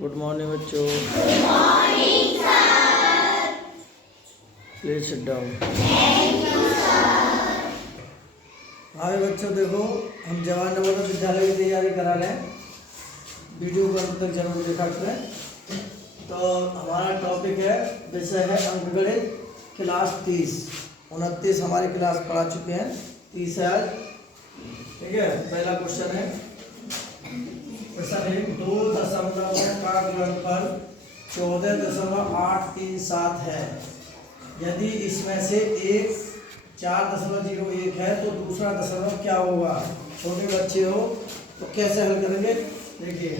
Good morning बच्चों। Please sit down. हाँ बच्चों, देखो हम जवाहर नवोदय विद्यालय की तैयारी करा रहे हैं। वीडियो को अंत तक जरूर देखा करें। तो हमारा टॉपिक है, विषय है अंकगणित, क्लास 30। 29 हमारी क्लास पढ़ा चुके हैं, 30 है आज। ठीक है, पहला क्वेश्चन है, प्रश्न है 2 दशमलवों का गुणनफल 14.837 है। यदि इसमें से एक 4.01 है तो दूसरा दशमलव क्या होगा? छोटे बच्चे हो तो कैसे हल करेंगे? देखिए,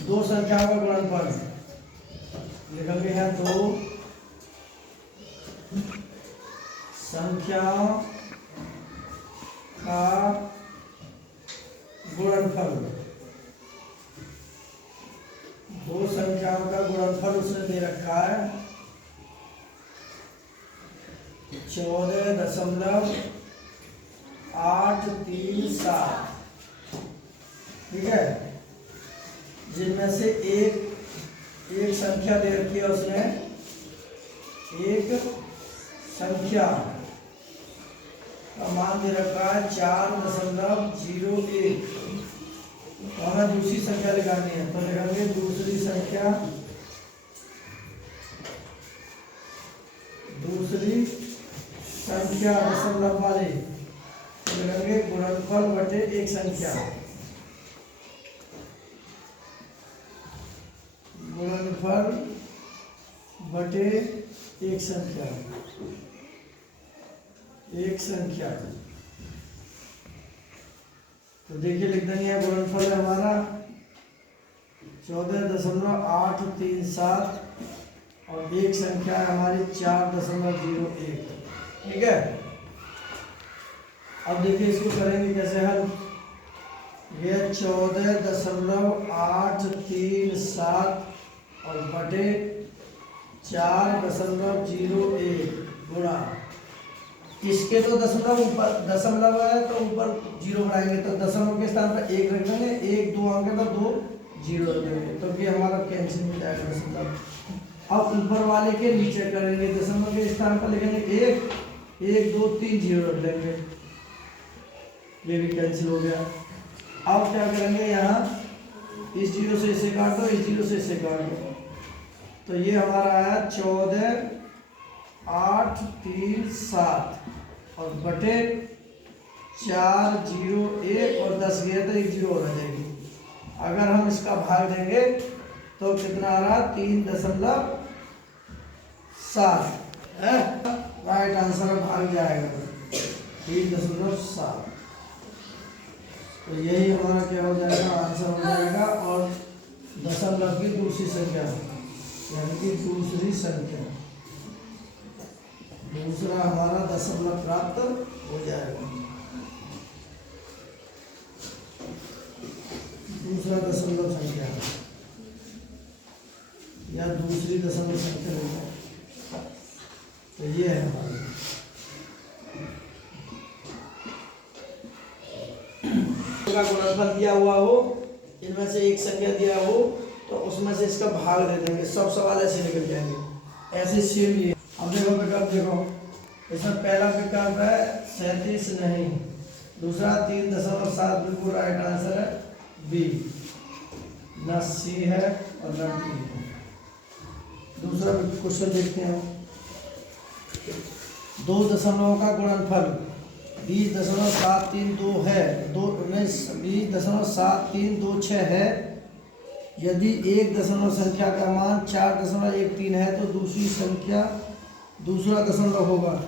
दो संख्याओं का गुणनफल लिखेंगे है, दो संख्याओं का गुणनफल, दो संख्याओं का गुणनफल उसने दे रखा है 14.837। ठीक है, जिनमें से एक संख्या दे रखी है उसने, एक संख्या का मान दे रखा है 4.01। तो हमें दूसरी संख्या लगानी है, तो लिखेंगे दूसरी संख्या दशमलव वाली, तो लिखेंगे गुणनफल बटे एक संख्या, गुणनफल बटे एक संख्या, एक संख्या। तो देखिए, लिख देंगे गुणनफल है हमारा 14.837 और एक संख्या है हमारी 4.01। ठीक है, अब देखिए इसको करेंगे कैसे हल। ये 14.837 और बटे 4.01 गुणा, इसके तो दशमलव ऊपर दशमलव है तो ऊपर जीरो बढ़ाएंगे, तो दशमलव के स्थान पर एक रख देंगे, एक दो आगे तो दो जीरो रख देंगे, तो ये हमारा कैंसिल हो जाएगा दशमलव। अब ऊपर वाले के नीचे करेंगे, दशमलव के स्थान पर लिखेंगे एक, एक दो तीन जीरो रख देंगे, ये भी कैंसिल हो गया। अब क्या करेंगे, यहाँ इस जीरो से इसे काट दो, इस जीरो से इसे काट दो, तो ये हमारा आया 14.837 और बटे 401 और 10 गया तो एक जीरो हो जाएगी। अगर हम इसका भाग देंगे तो कितना आ रहा? 3.7 है, राइट आंसर भाग जाएगा 3.7। तो यही हमारा क्या हो जाएगा, आंसर हो जाएगा। और दशमलव की दूसरी संख्या, यानी कि दूसरी संख्या, दूसरा हमारा दशमलव प्राप्त हो जाएगा। दूसरा दशमलव संख्या या दूसरी दशमलव संख्या होगा, तो ये है हमारी। का गुणनफल दिया हुआ हो, इनमें से एक संख्या दिया हो, तो उसमें से इसका भाग दे देंगे, सब सवाल ऐसे निकल जाएंगे, ऐसे सेम। ये अब देखो विकल्प, देखो इसमें पहला विकल्प है 37 नहीं, दूसरा 3.7 बिल्कुल राइट आंसर है बी, न सी है और न डी है। दूसरा क्वेश्चन देखते हैं, दो दशमलवों का गुणनफल 20.732 है, 20.736 है। यदि एक दशमलव संख्या का मान 4.13 है तो दूसरी संख्या दूसरा दशमलव होगा।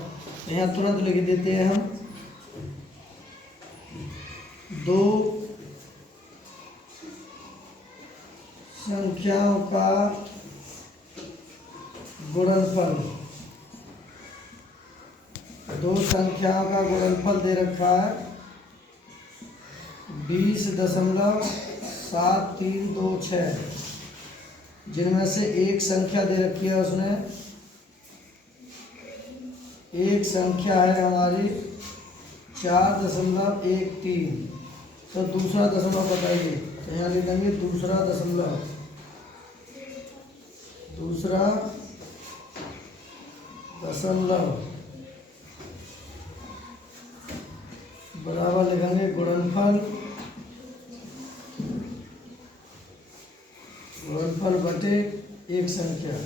यहाँ तुरंत लिख देते हैं हम, दो संख्याओं का गुणनफल, दो संख्याओं का गुणनफल दे रखा है 20.7326, जिनमें से एक संख्या दे रखी है उसने, एक संख्या है हमारी 4.13, तो दूसरा दशमलव बताइए। तो यहाँ लिखेंगे दूसरा दशमलव, दूसरा दशमलव बराबर लिखेंगे गुणनफल बटे एक संख्या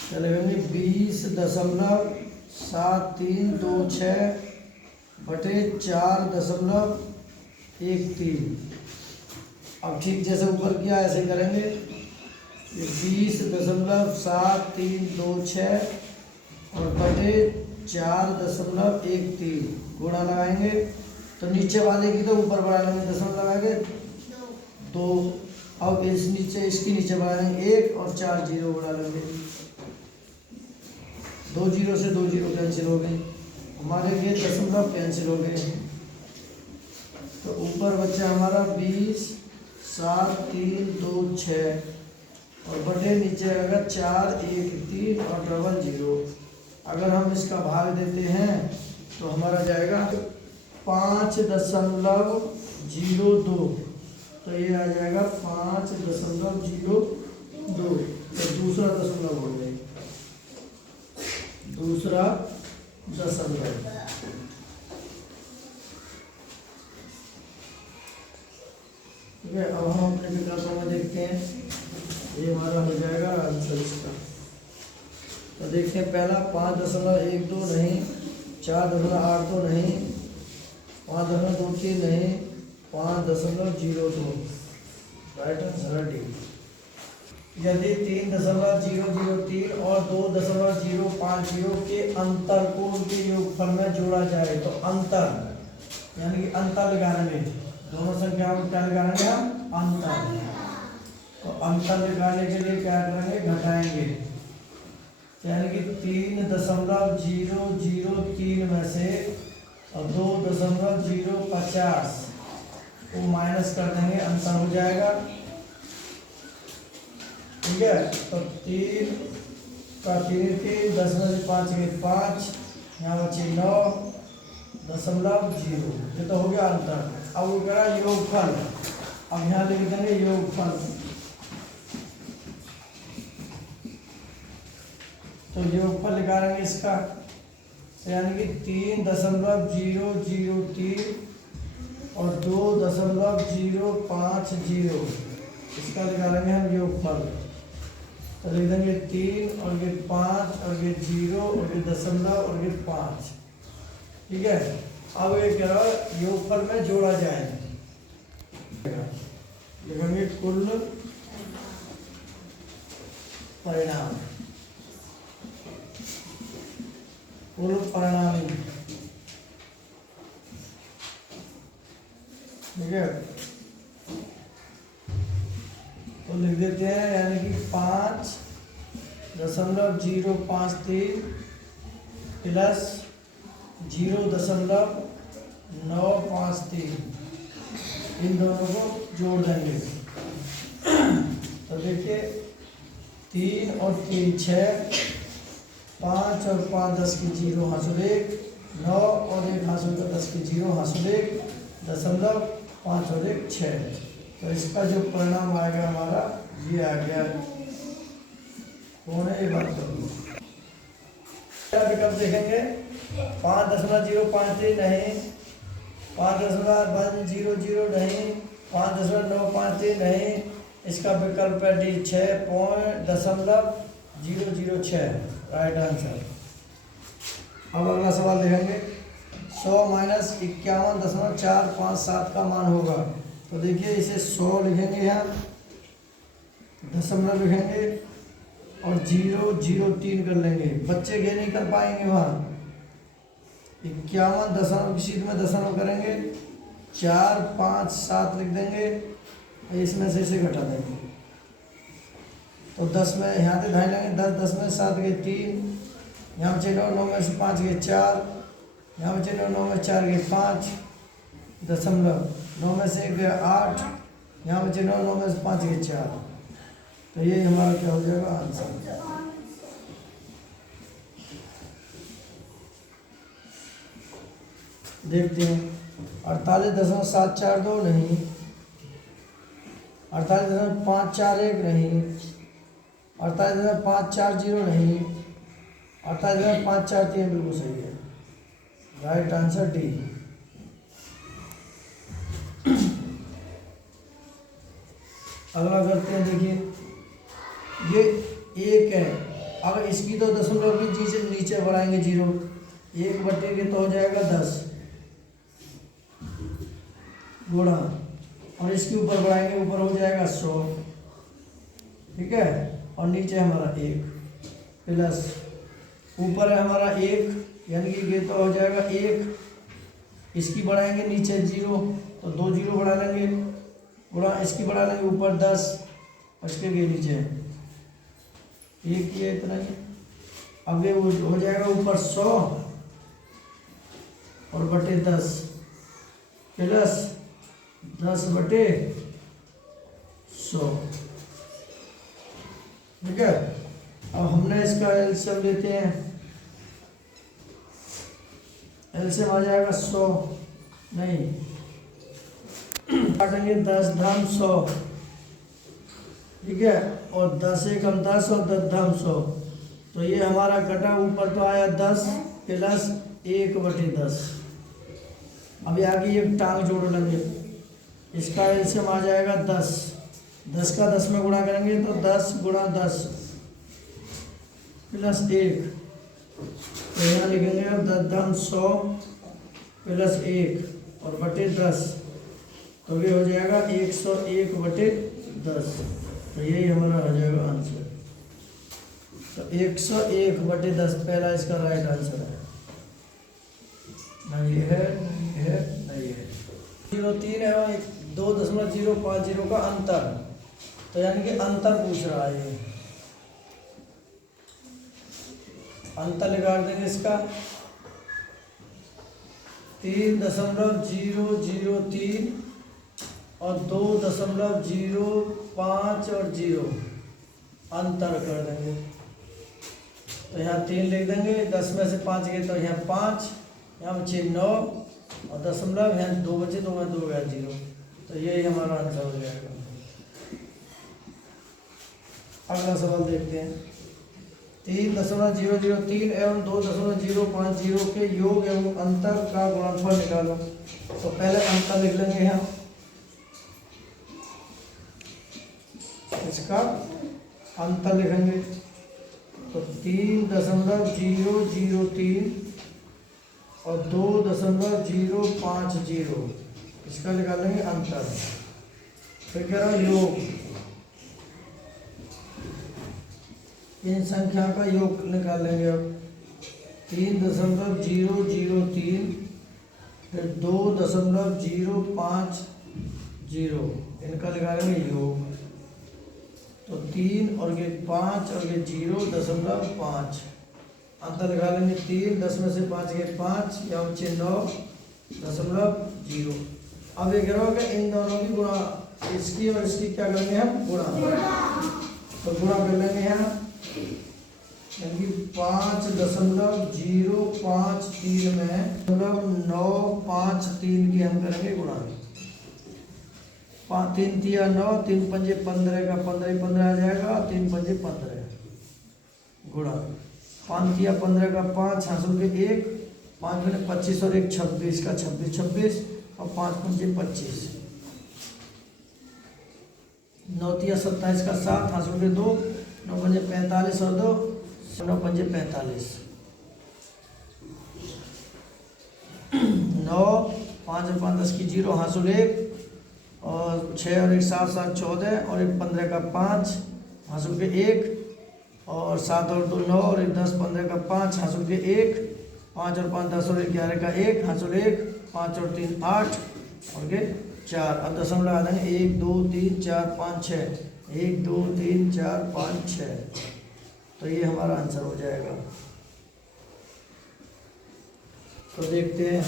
क्या लिखेंगे 20.7326 बटे 4.13। अब ठीक जैसे ऊपर किया ऐसे करेंगे। 20.7326 और बटे 4.13 गुणा लगाएंगे तो नीचे वाले की तो ऊपर बढ़ा लेंगे, दशमलव लगाएंगे 2। अब इस नीचे इसकी नीचे बढ़ा लेंगे 1 और 4 जीरो बढ़ा लेंगे। 2 जीरो से 2 जीरो कैंसिल हो गए, हमारे ये दशमलव कैंसिल हो गए। तो ऊपर बचा हमारा 20.7326 और बटे नीचे आएगा 413 और डबल जीरो। अगर हम इसका भाग देते हैं तो हमारा जाएगा 5.02। तो ये आ जाएगा 5.02। तो दूसरा दशमलव हो गया, दूसरा दशमलव। ठीक है, अब हम अपने विकल्पों में देखते हैं। ये हमारा हो जाएगा आंसर इसका। तो देखते हैं पहला 5.12 नहीं, 4.82 नहीं, 5.23 नहीं, 5.002। राइट आंसर है डी। यदि 3.003 और 2.050 के अंतर को उनके योगफल में जोड़ा जाए तो अंतर यानी कि अंतर लगाने, दोनों संख्याओं में क्या लगाएंगे हम? अंतर। तो अंतर निकालने के लिए क्या करेंगे? घटाएंगे, यानी कि 3.003 में से और 2.050 को माइनस कर देंगे, अंतर हो जाएगा। ठीक है, तो 3 का 3 10 में से 5 के 5, यहाँ बचे 9.0। ये तो हो गया अंतर। अब वो कह रहा है योगफल। अब यहाँ लिख देंगे योगफल। तो योगफल निकालेंगे इसका, यानी कि 3.003 और 2.050, इसका निकालेंगे हम योगफल। तो लिख देंगे 3 और ये 5 और ये 0 और ये दशमलव और ये 5। ठीक है, अब ये क्या योगफल में जोड़ा जाए, लिखेंगे कुल परिणाम, कुल परिणामी। ठीक है, तो लिख देते हैं, यानी कि 5.053 प्लस 0.953, इन दोनों को जोड़ देंगे। तो देखिए 3 और 3 6, 5 और 5 10 की 0 हासिल 1, 9 और 1 हासिल का 10 की 0 हासिल 1, दशमलव 5 और 1 6। तो इसका जो परिणाम आएगा हमारा ये आ गया। कौन है ये बात करो, विकल्प देखेंगे। 5.053 नहीं, 5.100 नहीं, 5.953 नहीं, इसका विकल्प है डी 6.006। Right answer. अब अगला सवाल देखेंगे। 100 माइनस 51.457 का मान होगा। तो देखिए इसे 100 लिखेंगे, यहाँ दशमलव लिखेंगे और 003 कर लेंगे। बच्चे ये नहीं कर पाएंगे, वहाँ 51 दशमलव की सीध में दशमलव करेंगे, 4 5 7 लिख देंगे, इसमें से इसे घटा देंगे। तो 10 में यहाँ से ढाई लेंगे, 10 में 7 गए 3, यहाँ बचे 9, 9 में से 5 गए 4, यहाँ बचे 9, 9 में 4 गए 5, दशमलव 9 में से 1 गया 8, यहाँ बचे 9, 9 में से 5 गए 4। तो ये हमारा क्या हो जाएगा आंसर। देखते हैं 48.742 नहीं, 48.541 नहीं, 48.540 नहीं, 48.543 बिल्कुल सही है। Right answer D. अगला करते हैं, देखिए ये 1 है, अगर इसकी तो दशमलव की नीचे बढ़ाएंगे 0, 1 के तो हो जाएगा 10 गुणा, और इसके ऊपर बढ़ाएंगे, ऊपर हो जाएगा 100, ठीक है, और नीचे हमारा 1 प्लस ऊपर है हमारा 1, यानी कि ये तो हो जाएगा 1, इसकी बढ़ाएंगे नीचे 0 तो 2 0 बढ़ा लेंगे, गुणा इसकी बढ़ा लेंगे ऊपर 10 और इसके लिए नीचे 1 ये इतना ही। अब ये हो जाएगा ऊपर 100 और बटे 10 प्लस 10 बटे 100, ठीक है। अब हमने इसका एलसीएम लेते हैं, एलसीएम आ जाएगा 100 नहीं, काटेंगे 10 धाम 100, ठीक है, और 10 एकम 10 और 10 धाम 100, तो ये हमारा कटा ऊपर तो आया 10 प्लस 1/10। अभी आगे ये टांग जोड़ लेंगे, इसका एलसीएम आ जाएगा 10, 10 का 10 में गुणा करेंगे तो 10 गुणा 10 प्लस 1, तो यहाँ लिखेंगे अब 10 धाम 100 प्लस 1 और बटे 10, तो ये हो जाएगा 101/10, तो यही हमारा हो जाएगा आंसर। तो 101/10 पहला इसका राइट आंसर है। नहीं है, नहीं है। 03 एवं 2.050 का अंतर, तो यानी कि अंतर पूछ रहा है ये, अंतर निकाल देंगे इसका 3.003 और 2.05 और 0 अंतर कर देंगे, तो यहाँ 3 लिख देंगे, 10 में से 5 गए तो यहाँ 5, यहाँ बचे 9 और दशमलव, यहाँ 2 बचे, 2 में 2 गया 0, तो यही हमारा आंसर हो जाएगा। अगला सवाल देखते हैं, 3.003 एवं 2.050 के योग एवं अंतर का गुणनफल निकालो। तो पहले अंतर लिख लेंगे यहाँ, इसका अंतर लिखेंगे, तो 3.003 और 2.050 इसका निकालेंगे अंतर। फिर कह रहा योग, इन संख्या का योग निकालेंगे। अब 3.003 फिर 2.050 इनका निकालेंगे योग, तो 3 और ये 5 और ये 0.5 अंतर निकालेंगे 3, 10 में से 5 गए 5, या 9.0। अब ये कह रहा होगा इन दोनों की गुणा, इसकी और इसकी क्या करेंगे हम, गुणा, तो गुणा कर लेंगे यहाँ, यानी 5.053 में 953 की हम करेंगे गुणा, 3 तिया 9, 3 पंजे 15 का 15 15 आ जाएगा, 3 पंजे 15 गुणा 5 तिया 15 का 5 हासिल के 1, 5 में 25 और 1 26 का 26 26 और 5 पंजे 25, 9 तिया 27 का 7 हासिल के 2, 9 पंजे 45 और 2, 9 पंजे 45, 9 5 और 5 10 की 0 हासिल 1 और 6 और 1 7 7 14 और 1 15 का 5 हासिल के 1 और 7 और 2 9 और 1 10 15 का 5 हासिल के 1, 5 और 5 10 और 1 11 का 1 हासिल 1, 5 और 3 8 और के 4। अब दशमलव आ देंगे 1 2 3 4 5 6, 1 2 3 4 5 6, तो ये हमारा आंसर हो जाएगा। तो देखते हैं,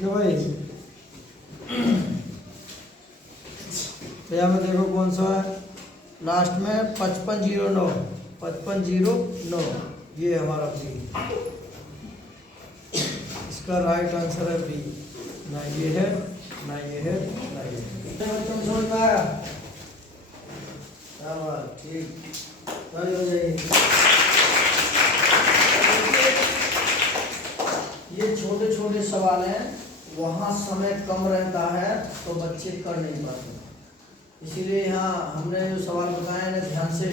भाई तो यहाँ में देखो कौन सा है लास्ट में, 5509 5509 ये हमारा बी, इसका राइट आंसर है बी। ना ये है, ना ये है, ना ये है। बच्चों को समझ में आया? ठीक, हो जाइए। ये छोटे छोटे सवाल हैं, वहाँ समय कम रहता है तो बच्चे कर नहीं पाते, इसीलिए यहाँ हमने जो सवाल बताए हैं ध्यान से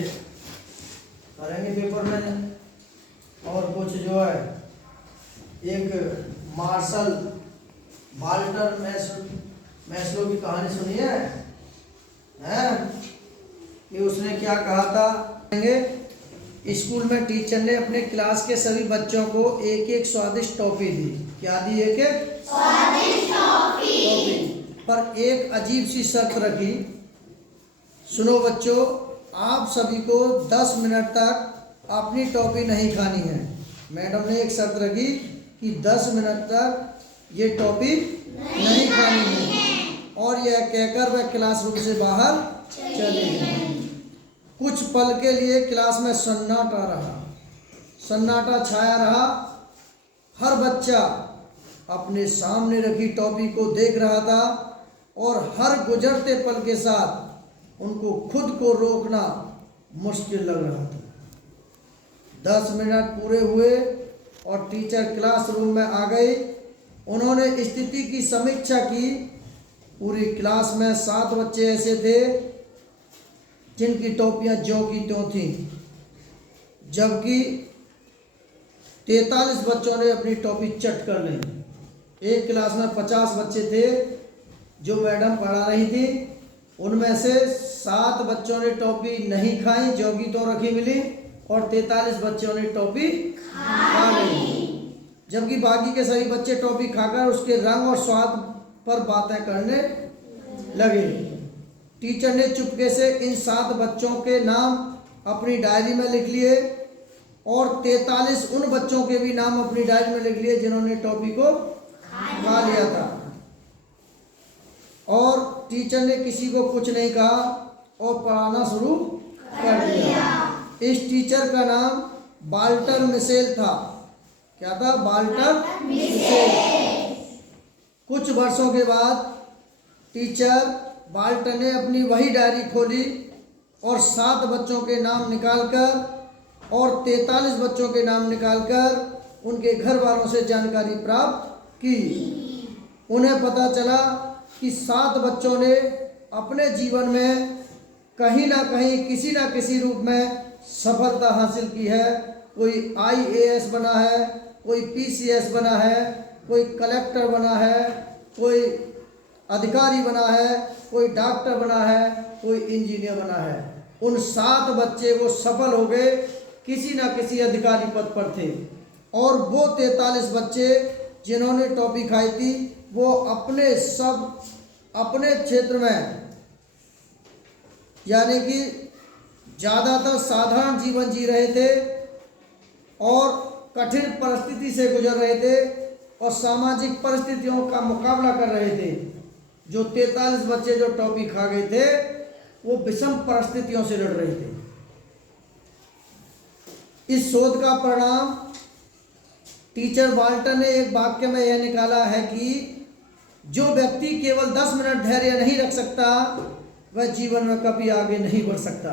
करेंगे पेपर में। और कुछ जो है, एक मार्शल वाल्टर मैस्लो की कहानी सुनी है? कि उसने क्या कहा था? स्कूल में टीचर ने अपने क्लास के सभी बच्चों को एक एक स्वादिष्ट टॉफी दी। क्या दी? एक एक स्वादिष्ट टॉफी। पर एक अजीब सी शर्त रखी। सुनो बच्चों, आप सभी को 10 मिनट तक अपनी टॉफी नहीं खानी है। मैडम ने एक शर्त रखी कि 10 मिनट तक ये टॉफी नहीं खानी है, और यह कहकर वह क्लासरूम से बाहर चले गए। कुछ पल के लिए क्लास में सन्नाटा रहा, सन्नाटा छाया रहा। हर बच्चा अपने सामने रखी टॉफी को देख रहा था और हर गुजरते पल के साथ उनको खुद को रोकना मुश्किल लग रहा था। 10 मिनट पूरे हुए और टीचर क्लासरूम में आ गई। उन्होंने स्थिति की समीक्षा की। पूरी क्लास में 7 बच्चे ऐसे थे जिनकी टोपियां ज्यों की त्यों थीं, जबकि 43 बच्चों ने अपनी टोपी चट कर ली। एक क्लास में 50 बच्चे थे जो मैडम पढ़ा रही थी। उनमें से 7 बच्चों ने टोपी नहीं खाई, ज्यों की त्यों रखी मिली, और 43 बच्चों ने टोपी खा ली। जबकि बाकी के सभी बच्चे टोपी खाकर उसके रंग और स्वाद पर बातें करने लगे। टीचर ने चुपके से इन 7 बच्चों के नाम अपनी डायरी में लिख लिए और 43 उन बच्चों के भी नाम अपनी डायरी में लिख लिए जिन्होंने टॉफी को खा लिया था। और टीचर ने किसी को कुछ नहीं कहा और पढ़ाना शुरू कर दिया। इस टीचर का नाम वाल्टर मिशेल था। क्या था? Walter Mitchell. कुछ वर्षों के बाद टीचर वाल्टर ने अपनी वही डायरी खोली और 7 बच्चों के नाम निकालकर और 43 बच्चों के नाम निकालकर उनके घर वालों से जानकारी प्राप्त की। उन्हें पता चला कि 7 बच्चों ने अपने जीवन में कहीं ना कहीं किसी ना किसी रूप में सफलता हासिल की है। कोई IAS बना है, कोई PCS बना है, कोई कलेक्टर बना है, कोई अधिकारी बना है, कोई डॉक्टर बना है, कोई इंजीनियर बना है। उन 7 बच्चे वो सफल हो गए, किसी ना किसी अधिकारी पद पर थे। और वो 43 बच्चे जिन्होंने टॉफी खाई थी वो अपने क्षेत्र में यानी कि ज़्यादातर साधारण जीवन जी रहे थे और कठिन परिस्थिति से गुजर रहे थे और सामाजिक परिस्थितियों का मुकाबला कर रहे थे। जो 43 बच्चे जो टॉफी खा गए थे वो विषम परिस्थितियों से लड़ रहे थे। इस शोध का परिणाम टीचर वाल्टर ने एक वाक्य में यह निकाला है कि जो व्यक्ति केवल 10 मिनट धैर्य नहीं रख सकता वह जीवन में कभी आगे नहीं बढ़ सकता।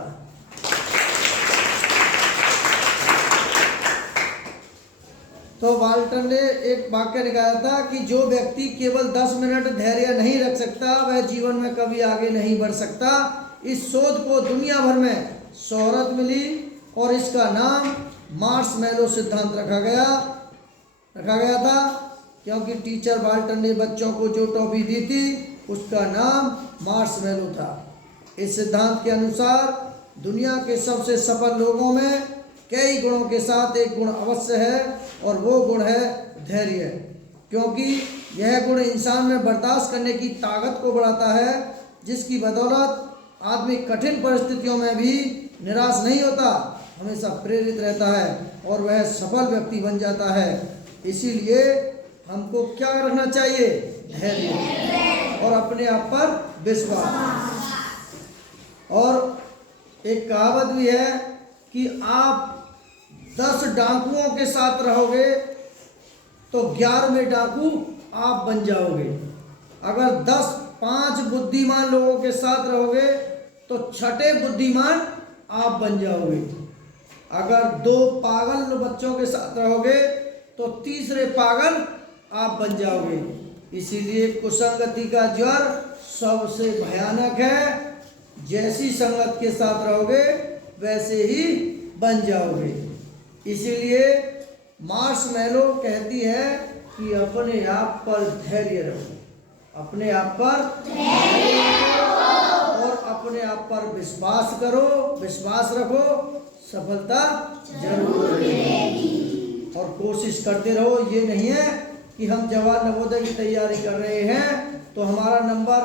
तो वाल्टर ने एक वाक्य निकाला था कि जो व्यक्ति केवल 10 मिनट धैर्य नहीं रख सकता वह जीवन में कभी आगे नहीं बढ़ सकता। इस शोध को दुनिया भर में शोहरत मिली और इसका नाम मार्शमैलो सिद्धांत रखा गया था, क्योंकि टीचर वाल्टर ने बच्चों को जो टॉफी दी थी उसका नाम मार्शमैलो था। इस सिद्धांत के अनुसार दुनिया के सबसे सफल लोगों में कई गुणों के साथ एक गुण अवश्य है और वो गुण है धैर्य, क्योंकि यह गुण इंसान में बर्दाश्त करने की ताकत को बढ़ाता है, जिसकी बदौलत आदमी कठिन परिस्थितियों में भी निराश नहीं होता, हमेशा प्रेरित रहता है और वह सफल व्यक्ति बन जाता है। इसीलिए हमको क्या रखना चाहिए? धैर्य और अपने आप पर विश्वास। और एक कहावत भी है कि आप 10 डाकुओं के साथ रहोगे तो 11वें डाकू आप बन जाओगे। अगर 5 बुद्धिमान लोगों के साथ रहोगे तो 6ठे बुद्धिमान आप बन जाओगे। अगर 2 पागल बच्चों के साथ रहोगे तो 3रे पागल आप बन जाओगे। इसीलिए कुसंगति का ज्वर सबसे भयानक है। जैसी संगत के साथ रहोगे वैसे ही बन जाओगे। इसीलिए मार्शमैलो कहती है कि अपने आप पर धैर्य रखो, अपने आप पर धैर्य रखो और अपने आप पर विश्वास करो, विश्वास रखो, सफलता जरूर मिलेगी। और कोशिश करते रहो। ये नहीं है कि हम जवाहर नवोदय की तैयारी कर रहे हैं तो हमारा नंबर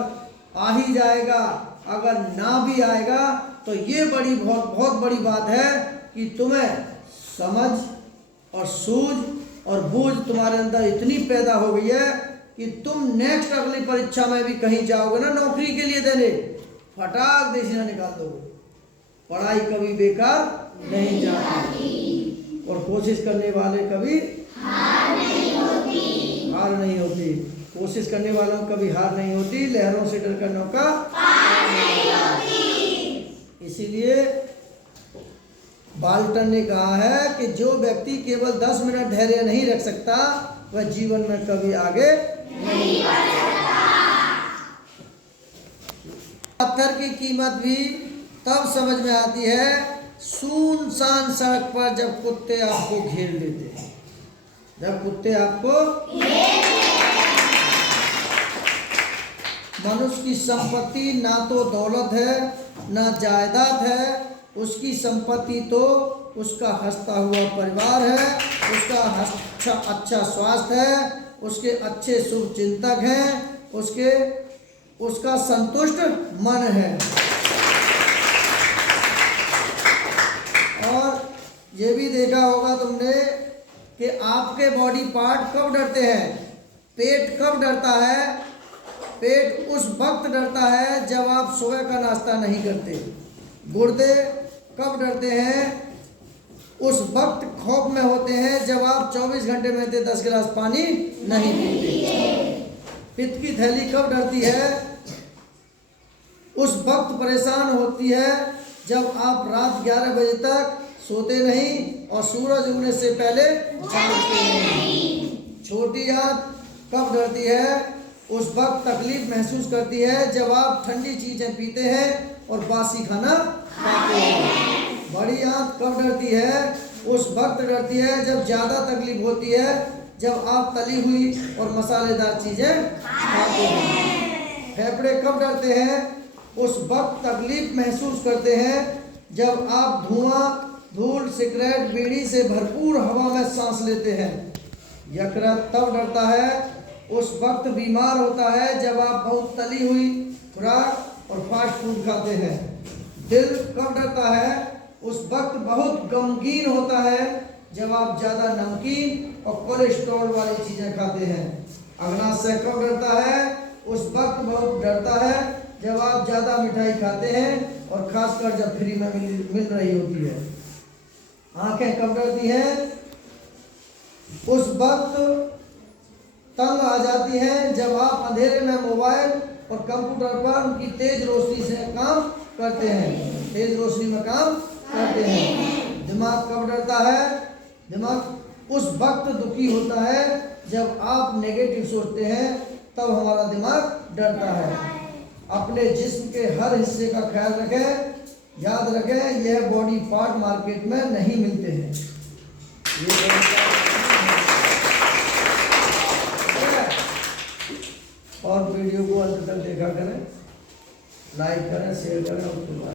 आ ही जाएगा। अगर ना भी आएगा तो ये बहुत बड़ी बात है कि तुम्हें समझ और सूझ और बूझ तुम्हारे अंदर इतनी पैदा हो गई है कि तुम नेक्स्ट अगली परीक्षा में भी कहीं जाओगे ना नौकरी के लिए देने, फटाक देसी ना निकाल दोगे। पढ़ाई कभी बेकार नहीं जाती और कोशिश करने वाले कभी हार नहीं होती। कोशिश करने वालों को कभी हार नहीं होती। लहरों से डर कर नौका पार नहीं होती। इसीलिए बाल्टन ने कहा है कि जो व्यक्ति केवल 10 मिनट धैर्य नहीं रख सकता वह जीवन में कभी आगे नहीं बढ़ सकता। पत्थर की कीमत भी तब समझ में आती है सुनसान सड़क पर जब कुत्ते आपको घेर लेते हैं। जब कुत्ते आपको मनुष्य की संपत्ति ना तो दौलत है ना जायदाद है, उसकी संपत्ति तो उसका हंसता हुआ परिवार है, उसका अच्छा स्वास्थ्य है, उसके अच्छे शुभ चिंतक हैं, उसका संतुष्ट मन है। और ये भी देखा होगा तुमने कि आपके बॉडी पार्ट कब डरते हैं। पेट कब डरता है? पेट उस वक्त डरता है जब आप सुबह का नाश्ता नहीं करते। गुर्दे कब डरते हैं? उस वक्त खौफ में होते हैं जब आप 24 घंटे में 10 गिलास पानी नहीं पीते। पित्त की थैली कब डरती है? उस वक्त परेशान होती है जब आप रात 11 बजे तक सोते नहीं और सूरज उगने से पहले जागते नहीं। छोटी आंत कब डरती है? उस वक्त तकलीफ महसूस करती है जब आप ठंडी चीजें पीते हैं और बासी खाना खाते हैं। बड़ी आंत कब डरती है? उस वक्त डरती है जब ज़्यादा तकलीफ होती है, जब आप तली हुई और मसालेदार चीजें खाते हैं। फेफड़े कब डरते हैं? उस वक्त तकलीफ महसूस करते हैं जब आप धुआं, धूल, सिगरेट, बीड़ी से भरपूर हवा में सांस लेते हैं। यकृत तब डरता है, उस वक्त बीमार होता है जब आप बहुत तली हुई खुराक और फास्ट फूड खाते हैं। दिल कब डरता है? उस वक्त बहुत गमगीन होता है जब आप ज़्यादा नमकीन और कोलेस्ट्रॉल वाली चीज़ें खाते हैं। अग्नाशय कब डरता है? उस वक्त बहुत डरता है जब आप ज़्यादा मिठाई खाते हैं और खासकर जब फ्री में मिल रही होती है। आंखें कब डरती हैं? उस वक्त तंग आ जाती हैं जब आप अंधेरे में मोबाइल और कंप्यूटर पर उनकी तेज रोशनी से काम करते हैं, तेज रोशनी में काम करते हैं। दिमाग कब डरता है? दिमाग उस वक्त दुखी होता है जब आप नेगेटिव सोचते हैं, तब हमारा दिमाग डरता है। अपने जिस्म के हर हिस्से का ख्याल रखें। याद रखें, यह बॉडी पार्ट मार्केट में नहीं मिलते हैं। और वीडियो को अंत तक देखा करें, लाइक करें, शेयर करें और